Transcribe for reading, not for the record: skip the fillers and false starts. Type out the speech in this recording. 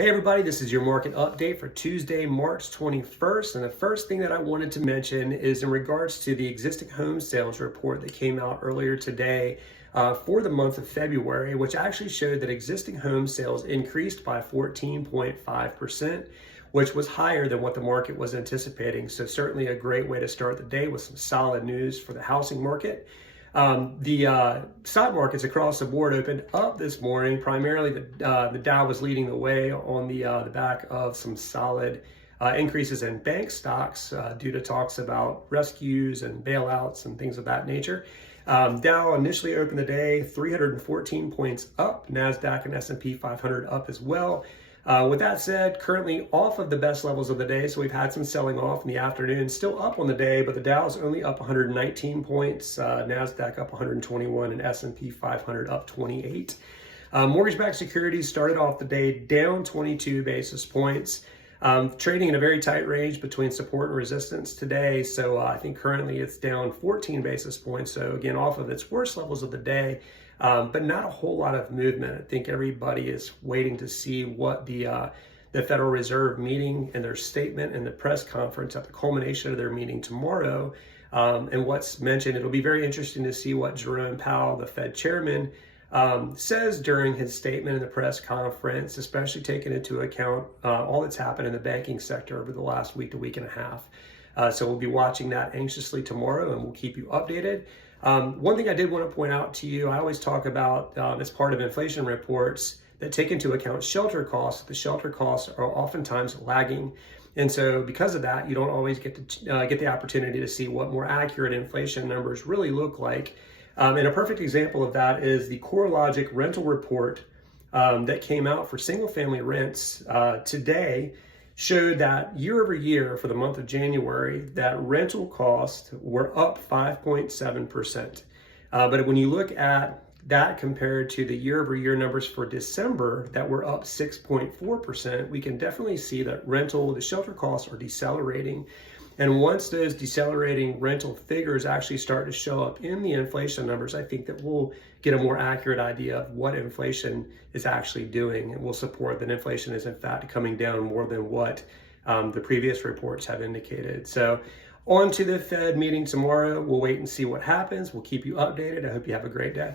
Hey everybody, this is your market update for Tuesday, March 21st. And the first thing that I wanted to mention is in regards to the existing home sales report that came out earlier today for the month of February, which actually showed that existing home sales increased by 14.5%, which was higher than what the market was anticipating. So certainly a great way to start the day with some solid news for the housing market. The stock markets across the board opened up this morning. Primarily, the Dow was leading the way on the back of some solid increases in bank stocks due to talks about rescues and bailouts and things of that nature. Dow initially opened the day 314 points up. NASDAQ and S&P 500 up as well. With that said, currently off of the best levels of the day, so we've had some selling off in the afternoon, still up on the day, but the Dow is only up 119 points, NASDAQ up 121, and S&P 500 up 28. Mortgage-backed securities started off the day down 22 basis points, trading in a very tight range between support and resistance today, so I think currently it's down 14 basis points, so again, off of its worst levels of the day. But not a whole lot of movement. I think everybody is waiting to see what the Federal Reserve meeting and their statement and the press conference at the culmination of their meeting tomorrow, and what's mentioned. It'll be very interesting to see what Jerome Powell, the Fed chairman, says during his statement in the press conference, especially taking into account all that's happened in the banking sector over the last week to week and a half. So we'll be watching that anxiously tomorrow, and we'll keep you updated. One thing I did want to point out to you, I always talk about as part of inflation reports that take into account shelter costs. The shelter costs are oftentimes lagging. And so because of that, you don't always get to get the opportunity to see what more accurate inflation numbers really look like. And a perfect example of that is the CoreLogic rental report that came out for single family rents today. Showed that year over year for the month of January, that rental costs were up 5.7%. But when you look at that compared to the year over year numbers for December that were up 6.4%, we can definitely see that the shelter costs are decelerating. And once those decelerating rental figures actually start to show up in the inflation numbers, I think that we'll get a more accurate idea of what inflation is actually doing. And we'll support that inflation is in fact coming down more than what the previous reports have indicated. So on to the Fed meeting tomorrow. We'll wait and see what happens. We'll keep you updated. I hope you have a great day.